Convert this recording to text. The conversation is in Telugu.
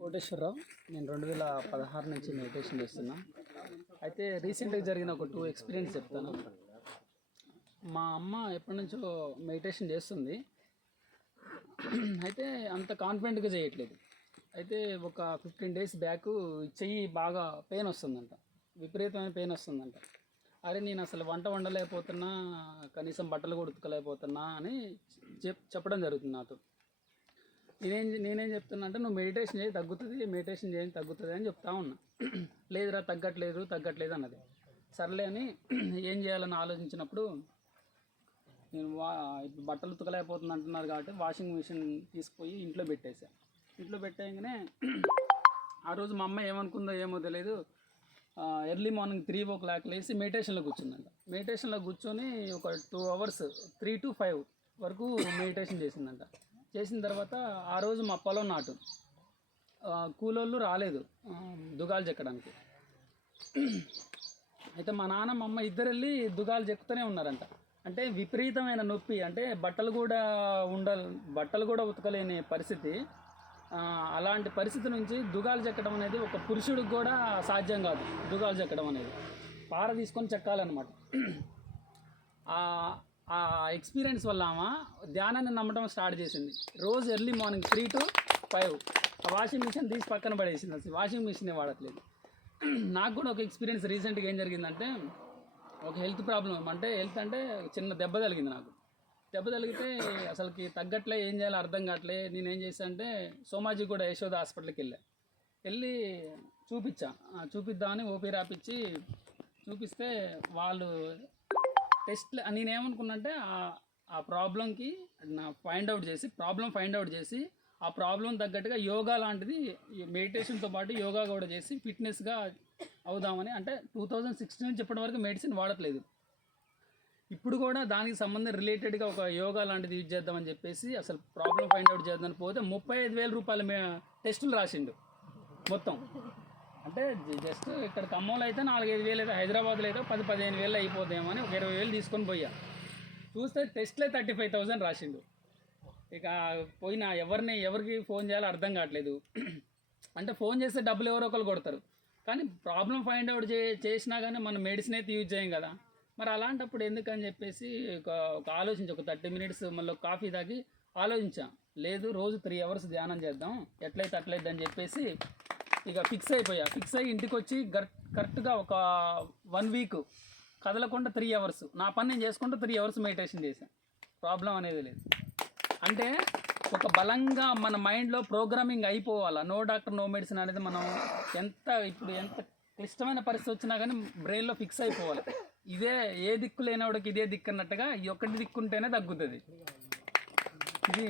కోటేశ్వరరావు నేను రెండు వేల పదహారు నుంచి మెడిటేషన్ చేస్తున్నా. అయితే రీసెంట్గా జరిగిన ఒక టూ ఎక్స్పీరియన్స్ చెప్తాను. మా అమ్మ ఎప్పటి నుంచో మెడిటేషన్ చేస్తుంది. అయితే అంత కాన్ఫిడెంట్గా చేయట్లేదు. అయితే ఒక ఫిఫ్టీన్ డేస్ బ్యాక్ చెయ్యి బాగా పెయిన్ వస్తుందంట. విపరీతమైన పెయిన్ వస్తుందంట. అరే నేను అసలు వంట వండలేకపోతున్నా కనీసం బట్టలు కూడా ఉతకలేకపోతున్నా అని చెప్ చెప్పడం జరుగుతుంది నాతో. నేనేం నేనేం చెప్తున్నా అంటే నువ్వు మెడిటేషన్ చేయి తగ్గుతుంది మెడిటేషన్ చేయి తగ్గుతుంది అని చెప్తా ఉన్నా. లేదురా తగ్గట్లేదు తగ్గట్లేదు అన్నది. సర్లే అని ఏం చేయాలని ఆలోచించినప్పుడు నేను వా బట్టలు ఉతకలేకపోతుంది అంటున్నారు కాబట్టి వాషింగ్ మిషన్ తీసుకుపోయి ఇంట్లో పెట్టేసా ఇంట్లో పెట్టేయగానే ఆ రోజు మా అమ్మ ఏమనుకుందో ఏమో తెలియదు early morning three o'clock లేచి మెడిటేషన్లో కూర్చుందంట. మెడిటేషన్లో కూర్చొని ఒక two hours three to five వరకు మెడిటేషన్ చేసిందంట. చేసిన తర్వాత ఆ రోజు మా పొలం నాటు. కూలోళ్ళు రాలేదు. దుగాలు చెక్కడానికి. అయితే మా నాన్న మా అమ్మ ఇద్దరు వెళ్ళి దుగాలు చెక్కుతూనే ఉన్నారంట. అంటే విపరీతమైన నొప్పి అంటే బట్టలు కూడా ఉండ బట్టలు కూడా ఉతకలేని పరిస్థితి. అలాంటి పరిస్థితి నుంచి దుగాలు చెక్కడం అనేది ఒక పురుషుడికి కూడా సాధ్యం కాదు. దుగాలు చెక్కడం అనేది. పార తీసుకొని చెక్కాలన్నమాట. ఆ ఎక్స్పీరియన్స్ వల్ల ఆమె ధ్యానాన్ని నమ్మడం స్టార్ట్ చేసింది. రోజు early morning three to five ఆ వాషింగ్ మిషన్ తీసి పక్కన పడేసింది. అసలు వాషింగ్ మిషనే వాడట్లేదు. నాకు కూడా ఒక ఎక్స్పీరియన్స్ రీసెంట్గా ఏం జరిగిందంటే ఒక హెల్త్ ప్రాబ్లం అంటే హెల్త్ అంటే చిన్న దెబ్బ తగిలింది నాకు. దెబ్బ తగిలితే అసలుకి తగ్గట్లే ఏం చేయాలో అర్థం కావట్లే. నేను ఏం చేశాను అంటే సోమాజీ కూడా యశోద హాస్పిటల్కి వెళ్ళా. వెళ్ళి చూపించా. చూపిద్దామని ఓపీ రాపిచ్చి చూపిస్తే వాళ్ళు టెస్ట్ నేనేమనుకున్నా అంటే ఆ- ప్రాబ్లంకి నా ఫైండ్ అవుట్ చేసి ప్రాబ్లం ఫైండ్ అవుట్ చేసి ఆ ప్రాబ్లం తగ్గట్టుగా యోగా లాంటిది మెడిటేషన్తో పాటు యోగా కూడా చేసి ఫిట్నెస్గా అవుదామని అంటే టూ థౌజండ్ సిక్స్టీన్ నుంచి వరకు మెడిసిన్ వాడట్లేదు. ఇప్పుడు కూడా దానికి సంబంధం రిలేటెడ్గా ఒక యోగా లాంటిది యూజ్ చేద్దామని చెప్పేసి అసలు ప్రాబ్లం ఫైండ్ అవుట్ చేద్దామని పోతే ముప్పై ఐదు వేల రూపాయల టెస్టులు రాసిండు. మొత్తం. అంటే జస్ట్ ఇక్కడ ఖమ్మంలో అయితే నాలుగైదు వేలు అయితే హైదరాబాద్లో అయితే పది పదిహేను వేలు అయిపోతాయేమో అని ఒక ఇరవై వేలు తీసుకొని పోయా. చూస్తే టెస్ట్లే థర్టీ ఫైవ్ థౌసండ్ రాసిండు. ఇక పోయిన ఎవరిని ఎవరికి ఫోన్ చేయాలో అర్థం కావట్లేదు. అంటే ఫోన్ చేస్తే డబ్బులు ఎవరో ఒకరు కొడతారు. కానీ ప్రాబ్లం ఫైండ్ అవుట్ చే చేసినా కానీ మనం మెడిసిన్ అయితే యూజ్ చేయం కదా. మరి అలాంటప్పుడు ఎందుకని చెప్పేసి ఒక ఒక ఆలోచించి ఒక థర్టీ మినిట్స్ మళ్ళీ కాఫీ తాగి ఆలోచించాం. లేదు రోజు త్రీ అవర్స్ ధ్యానం చేద్దాం ఎట్లయితే అట్లయితే అని చెప్పేసి ఇక ఫిక్స్ అయిపోయా. ఫిక్స్ అయ్యి ఇంటికి వచ్చి కరెక్ట్గా ఒక వన్ వీక్ కదలకుండా త్రీ అవర్స్. నా పని నేను చేసుకుంటూ త్రీ అవర్స్ మెడిటేషన్ చేశాను ప్రాబ్లం అనేది లేదు. అంటే ఒక బలంగా మన మైండ్లో ప్రోగ్రామింగ్ అయిపోవాలా? నో డాక్టర్ నో మెడిసిన్ అనేది మనం ఎంత ఇప్పుడు ఎంత క్లిష్టమైన పరిస్థితి వచ్చినా కానీ బ్రెయిన్లో ఫిక్స్ అయిపోవాలి. ఇదే ఏ దిక్కు లేనివాడికి ఇదే దిక్కు అన్నట్టుగా ఈ ఒక్కటి దిక్కుంటేనే తగ్గుతుంది. ఇది